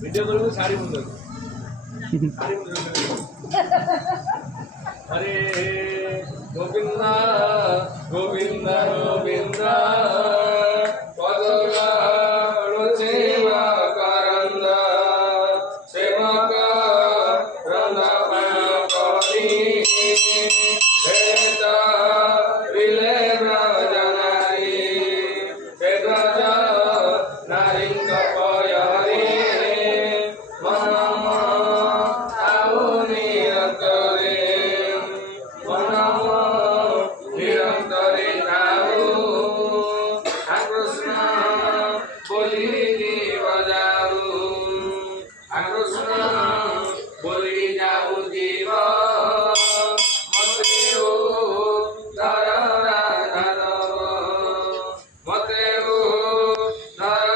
video call में सारी मुंडा हरे गोविंदा गोविंदा गोविंदा पदगा सेवा करंदा सेवा का रंदा पापी हेता विले ब्रजनारी हेता नारी कपयारी मनम आओ निरंतरे मनम निरंतरे आओ कृष्ण बोली बजाऊ कृष्ण बोली जाऊ जीव मते ओ धर राधव मते ओ धर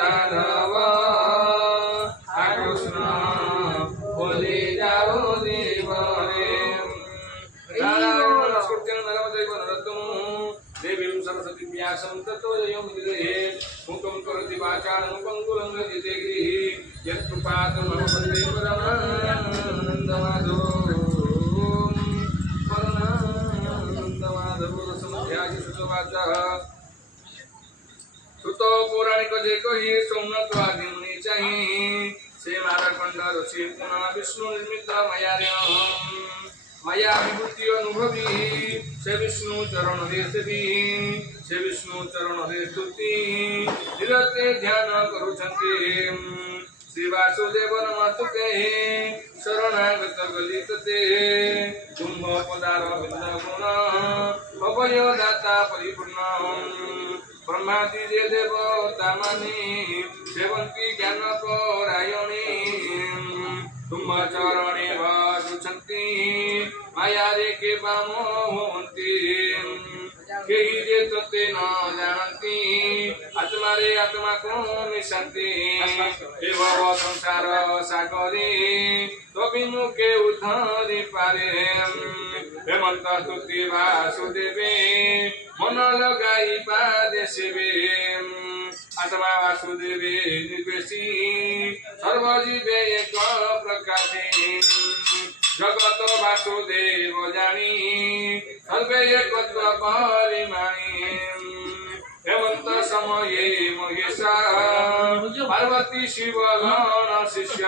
राधव कृष्ण बोली जाऊ जीव देवीं सरस्वती व्यासं ततो जयमुदिरे मुखं करोति वाचालं पङ्गुलं लज्जते गिरिः यत्कृपातमहं वन्दे परमानन्दमाधवं सन्ध्यादि सुतवाचः श्रुतो पौराणिक जे कही सोमनाथ आदि मुनि चाहि से मारकंड ऋषि पुनः विष्णु निर्मित माया विभूति अनुभवी से विष्णु चरण रे सेवी से विष्णु चरण रे स्तुति निरते ध्यान करुछन्ति श्री वासुदेव नमस्ते शरणागत गलितते तुम्भ पदार बिंद गुण अभय दाता परिपूर्ण ब्रह्मादि जे देवता माने सेवन्ति ज्ञान परायणे तुम चरणे भाजुछन्ति माया रे के बामोहन्ति केहि जे तते न जानन्ति आत्मा रे आत्मा को मिशन्ति हे भव संसार सागरे तो बिनु के उद्धारि पारे हेमंत स्तुति वासुदेवे मन लगाई पादे सेवे आत्मा वासुदेवे निर्वेशी सर्वजीवे एक प्रकाशे जगत वासुदेव जानी सर्वे एकत्र परिमाणी हेमंत समये महेशा पार्वती शिव गण शिष्य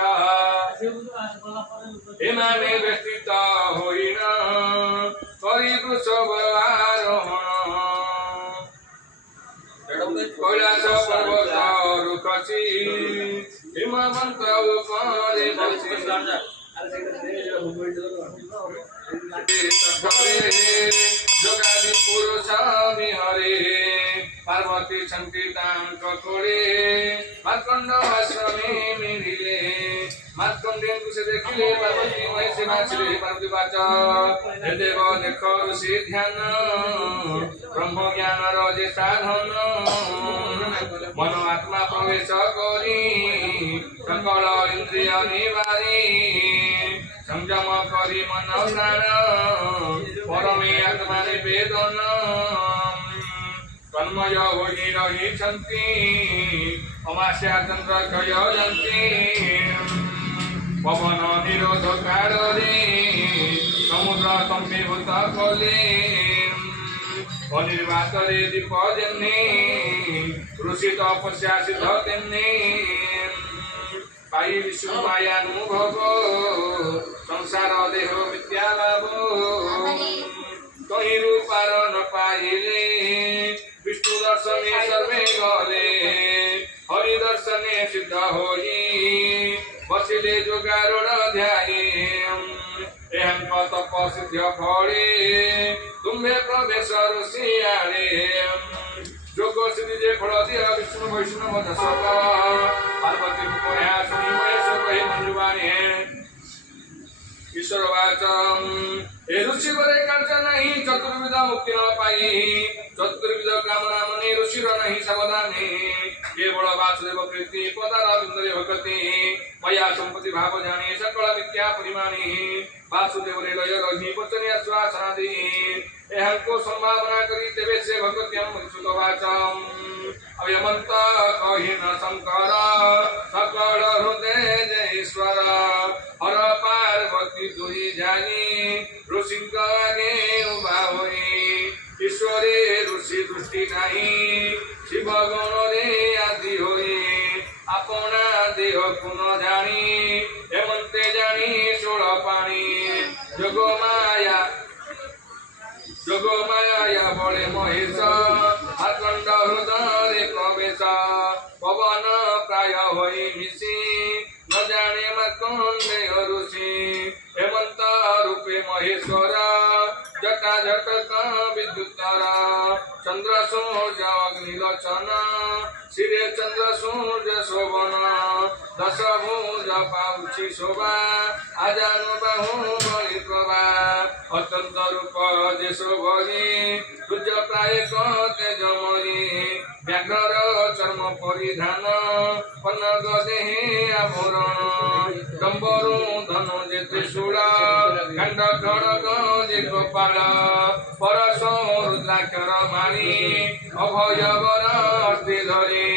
एमाने व्यस्थित होइन करि वृषभ आरोहण कैलास पर्वत रुखसी हिमवंत उपरे बसी जोगादि पुरुष विहरे पार्वती संकीर्तांक कोड़े मार्कंड आश्रमे मिलिले मार्कंडे से देखिले पार्वती महेश नाचिले पार्वती बाच हे देव देख ऋषि ध्यान ब्रह्म ज्ञान रजे साधन मन आत्मा प्रवेश करी सकल इंद्रिय निवारी संयम करी मन प्राण परमे आत्मा निवेदन तन्मय होई रहिछन्ति अमास्या चंद्र क्षयन्ति पवन निरोध कारे समुद्र कंपीभूत कले अनिर्वात रे दीप जन्ने ऋषि तपस्या सिद्ध तेन्ने पाई विष्णु मायानुभव संसार देह विद्या लाभ कहीं रूपार न पाइले विष्णु दर्शने सर्वे गले हरि दर्शने सिद्ध होई बसिले जोगारूढ़ ध्याये एहन तप सिद्ध फले तुम्हें प्रवेश ऋषियारे जोग सिद्धि जे फल दिया विष्णु वैष्णव दशक पार्वती को सुनी महेश कही मंजुवाणी ईश्वरवाच हे ऋषि बरे कार्य नहीं चतुर्विध मुक्ति न पाई चतुर्विध कामना मने ऋषिर नहीं सावधानी केवल वासुदेव प्रीति पदार बिंदरे भगति मया संपत्ति भाव जानी सकल विद्या परिमाणी वासुदेव रे लय रही वचन आश्वासनादि एहंको संभावना करी तेवे से भगवत्यम सुतवाचम अयमंत कहि न शंकर सकल हृदय जय ईश्वर हर पार्वती दुई जानी ऋषिंक आगे उभा होई ईश्वरे ऋषि दृष्टि नहीं शिव गण रे आदि होई अपना देह गुण जानी हेमंते जानी षोल पानी जोग माया बड़े महेश आखंड हृदय प्रवेश पवन प्राय होई मिशी न जाने मार्कंडे ऋषि हेमंत रूपे महेश्वर जटा जटक विद्युतर चंद्र सूर्य अग्निलोचन शिरे चंद्र सूर्य शोभन दश भुज पाउछि शोभा आजानु बाहु बलि प्रभा अत्यंत रूप जे शोभनी सूर्य प्राय तेजमयी व्याघ्र चर्म परिधान पनग देहे आभरण डम्बरू धन जे त्रिशूल खंड खड़ग जे गोपाल परश रुद्राक्षर माणी अभय वर हस्ते धरी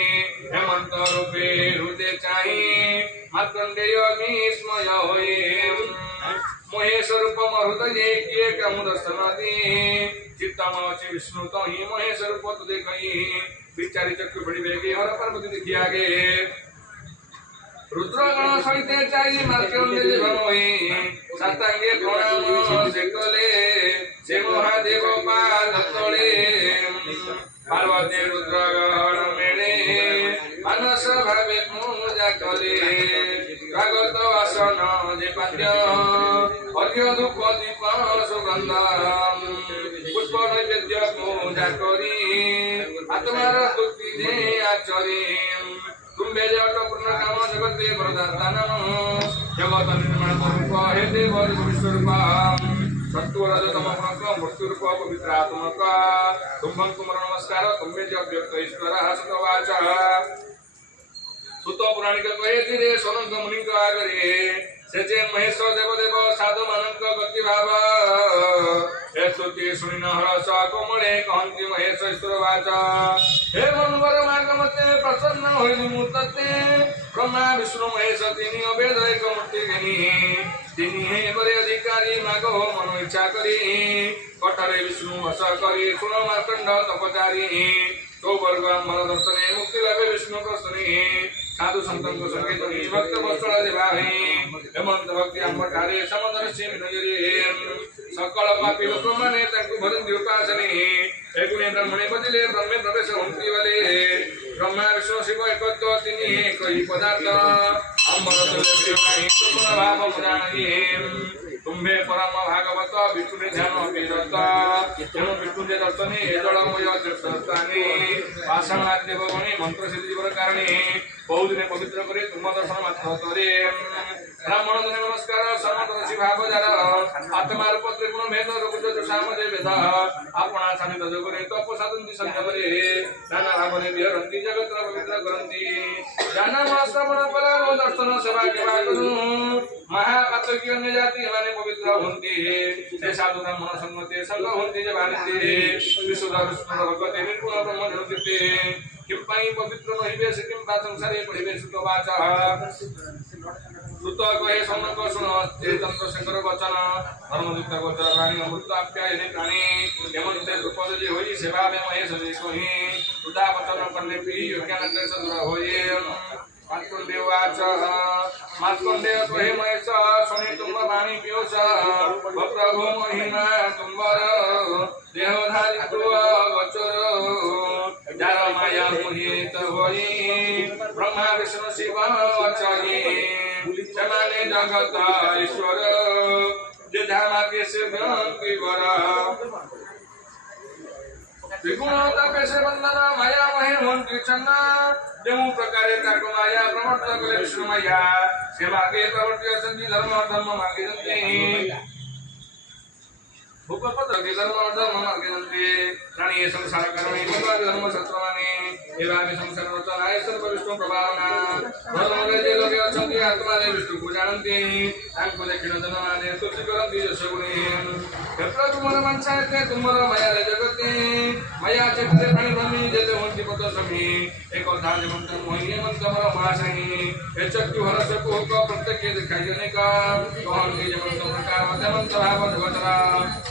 हेमंत रूपे हृदय चाही मार्कंडेय विस्मय होई महेश रूपम हृदय किए कमु दर्शन दी चित्तम अछि विष्णु तहि महेश रूप तु देखई विचारी चक्षु बड़ी बेगी हर पार्वती देखी आगे रुद्रगण सहित चारि मार्कंडे जीवन होई सातांगे प्रणाम से कले से महादेव पाद तले पार्वती रुद्रगण मेले मानस भावे पूजा कले कागत आसन जे पाद्य अर्घ्य धूप दीप सुगंध पुष्प नैवेद्य पूजा करी आत्मार स्तुति जे आचरी तुम्बे जगत पूर्ण काम जगते वरदान जगत निर्माण रूप हे देव विश्वरूप सत्वरजतम प्रणक मृत्युरूप पवित्रात्मक तुम्भं तुमर नमस्कार तुम्बे च व्यक्त ईश्वरः सतवाच सुत पुराणिक कहे धीरे सोनंग मुनिंक आगरे सेचे महेश देवदेव साधु मानंक गति भाव हे स्तुति सुनि न हरस कोमले कहंति महेश ईश्वरवाच हे मनवर मार्ग मते प्रसन्न होई मुतते ब्रह्मा विष्णु महेश तिनि अभेद एक मूर्ति घेनी तिनि हे बरे अधिकारी मागो मन इच्छा करी कटरे विष्णु वश करी सुन मार्कंड तपचारी तो वर्ग मन दर्शने मुक्ति लाभे विष्णु दर्शने साधु संतन को संकेत भक्त वस्त्र देवाहि हेमंत भक्ति अंबर कार्य समंदर से मिनजरी सकल पापी लोक माने ताकु भरंति उपासने एगुणे ब्रह्मणे बदिले ब्रह्मे प्रवेश होंति वाले ब्रह्मा विष्णु शिव एकत्व तिनि कई पदार्थ अंबर तुल्य नहीं तुम भाव मुराणी तुम्भे परम भागवत विष्णु ध्यान अभिरत तेणु विष्णु दर्शने जलमय तीर्थस्थाने पाषाण देवगणे मंत्र सिद्धि जीवन कारणे बहुदिने पवित्र करे तुम दर्शन मात्र करे ब्राह्मण जने नमस्कार समदर्शी भाव जार आत्मा रूप त्रिगुण भेद रूप साम दे वेद आपणा सानिध्य जोगरे तप साधंति संयमरे नाना भावने विहरन्ति जगत पवित्र करन्ति ज्ञान श्रवण कला दर्शन सेवा केवा करू महापातकीय ने जाति माने पवित्र होंति से साधु ब्राह्मण संगते संग होंति जे भानति विशुद्ध विष्णु भगवते निर्गुण ब्रह्म ज्योतिते किम पाई पवित्र नहिबे से किम बा संसारे पढ़िबे सुतवाच सुत कहे समक सुन चेतंत्र शंकर वचन धर्मदूत गोचर प्राणी अमृत आप्यायने प्राणी हेमंते द्रुपद जी होई सेवा में महेश जी कोहि उदा वचन करने पी योग्यानंद सदुर होई मार्कंडेयवाच मार्कंडेय कहे महेश सुनि तुम वाणी पियोस प्रभु महिमा तुम्बर देहधारी गोचर जार माया मोहित होई ब्रह्मा विष्णु शिव अचरी समाने जगत ईश्वर जे धामा के से भ्रांति वर त्रिगुणता पेशे बंधन माया महे मंत्री चन्ना जेमु प्रकारे ताको माया प्रवर्तक कले विष्णु माया से मार्गे प्रवर्ती असंति धर्म धर्म मार्गे जन्ते भूपपद धर्म धर्म मार्गे जन्ते प्राणी संसार करणे भगवान धर्म सत्रमाने एवामि संसार रचनाय सर्व विष्णु प्रभावना धर्मरे जे लोके अछन्ति आत्मा ने विष्णु को जानन्ति तांको देखिन जनमाने स्तुति करन्ति यश गुणे यत्र तुमर मनसायते तुमर माया रे जगते माया चक्रे प्राणी ब्रह्मी जेते होंति पद समी एक धाज मंत्र मोहिनी मंत्र मर महाशनि ए चक्कु हरस कोक प्रत्यक्ष दिखाई जने का कौन के मंत्र प्रकार मध्य मंत्र भाव जगतरा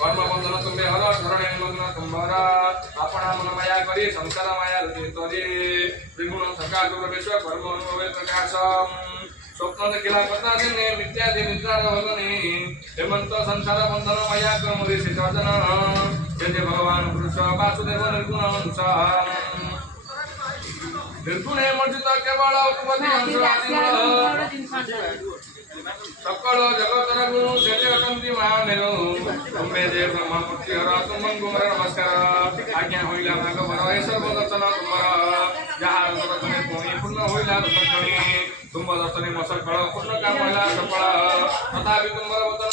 कर्म बंधन तुम्हे हर धरणे मग्न तुम्हारा अपना मन माया करी संसार माया रुचितरी त्रिगुण सकाश प्रवेश कर्म अनुभवे प्रकाशम स्वप्न देखिला कथा दिने मिथ्यादि निद्रा भगनी हेमंत संसार बंधन माया कर्म ऋषि सर्जन जय भगवान पुरुष वासुदेव निर्गुण अंश निर्गुण मर्जित केवल उपपति अंश सकल जगतर गुरु सेते अटंती महामेरु तुम्हे जे ब्रह्म मूर्ति हर तुमंगु मर नमस्कार आज्ञा होइला भागवत हे सर्वदर्शन तुमर जहाँ दर्शने पुणी पूर्ण होइला दर्शनी तुम दर्शने मसकल पूर्ण काम होला सफल तथापि तुमर वचन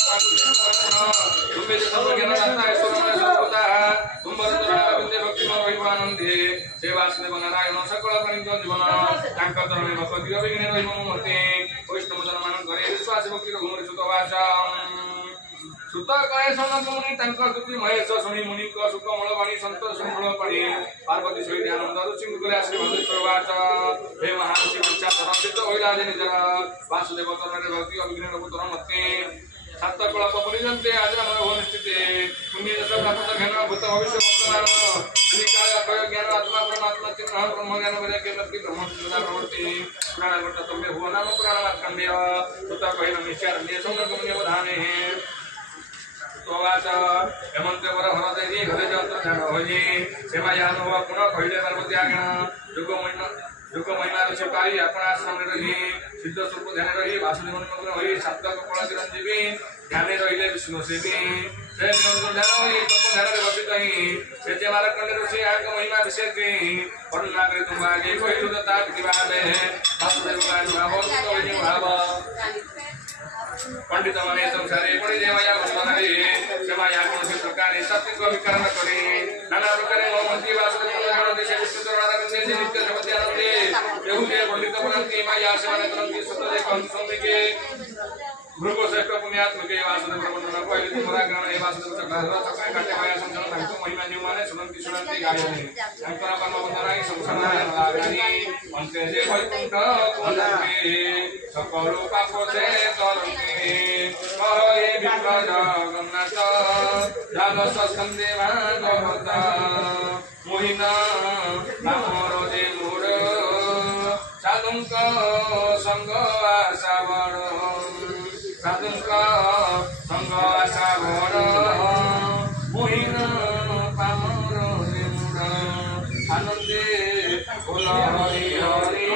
तुम्हे जे सर्वज्ञान दाता ईश्वर सर्वदा तुमर द्वारा विद्या भक्ति मन रहिबानंदे सेवा वासुदेव नारायण सकल प्राणी जीवन तांक चरणे भक्ति अभिज्ञ रहिब मूर्ति वैष्णव जन मान करे विश्वास भक्ति घुमरे सुत वाचा सुत कहे सनक मुनि तांकर स्तुति महेश सुनि मुनि को सुकमल वाणी संत सुमल पाणी पार्वती सहित आनंद ऋषि मुकुले आशीर्वाद प्रवाच हे महाऋषि पंचा समर्पित होइला जे निज वासुदेव चरणे भक्ति अभिज्ञ पुत्र मते सात कल्प परिजन्ते आजरा मन भवन स्थिते पुण्य दश प्राप्त ज्ञान भूत भविष्य वर्तमान निकाय अक्षय ज्ञान आत्मा परमात्मा चिन्ह ब्रह्म ज्ञान विद्या केतकी ब्रह्म सदा भवति प्राण वर्त तुम्हे भुव नाम पुराण मार्कण्डेय सुत कहिन निश्चरण्य सौनक मुनि वधाने तोवाच हेमंत वर हर देहि घरे जंत्र ध्यान होई सेवा यान हो पुनः कहिले पार्वती आज्ञा युग महिमा ऋषि पाई अपना आश्रम रही सिद्ध स्वरूप ध्यान रही वासुदेव मग्न होई सप्त कपल चिरंजीवी ध्यान रहिले विष्णु सेवी से निरंतर ध्यान होई तप ध्यान रे बसित ही से जे मार्कंड ऋषि आग महिमा विशेष की वर्णना करे तुम आगे कोई सुदता प्रतिभावे वासुदेव का भाव तो होई भाव पंडित मने संसारे पड़े जे माया बंधन रे से माया कोन से प्रकार सत्य को विकरण करे नाना प्रकार मंत्री वासुदेव गुण दिशे विष्णु चरण से नित्य शब्द आनंदे देहुते पंडित बनंती माया से माने करंती सतरे कंसम के भृगु श्रेष्ठ पुण्यात्मके वासुदेव वंदना पहिले तुम्हारा गान हे वासुदेव चक्र चक्र काटे माया संचरण तांको महिमा जीव माने सुनंती गायने अंतरा परम वंदनाई संसार नारायणी अंते जे वैकुंठ कोनके सकल पाप से तरते कहे विप्र जगन्नाथ जागस स्कंदे भागवत मोहिना नामर जे मोर साधुंक संग आशावर साधुंका संग आशा घर मोहिन पामर निमुरा आनंदे बोल हरि हरि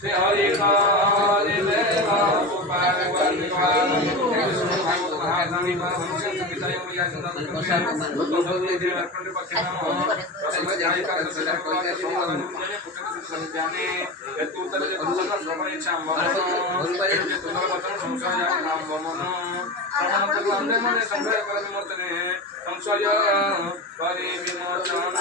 से हरि हरि देव गोपाल गोपाल भागवत महारानी परमहंस संगीताय मैया चंद्र तो सगले जे अर्पण पक्षे नाम सब जाई का सदा कोई के समाधान पुत्र जाने हेतु उत्तर जे भगवान श्रवण इच्छा जे तुम्हारा वचन संशय नाम वमन श्रवण तो अंदर मन संग्रह कर विमोचने संशय परि विमोचन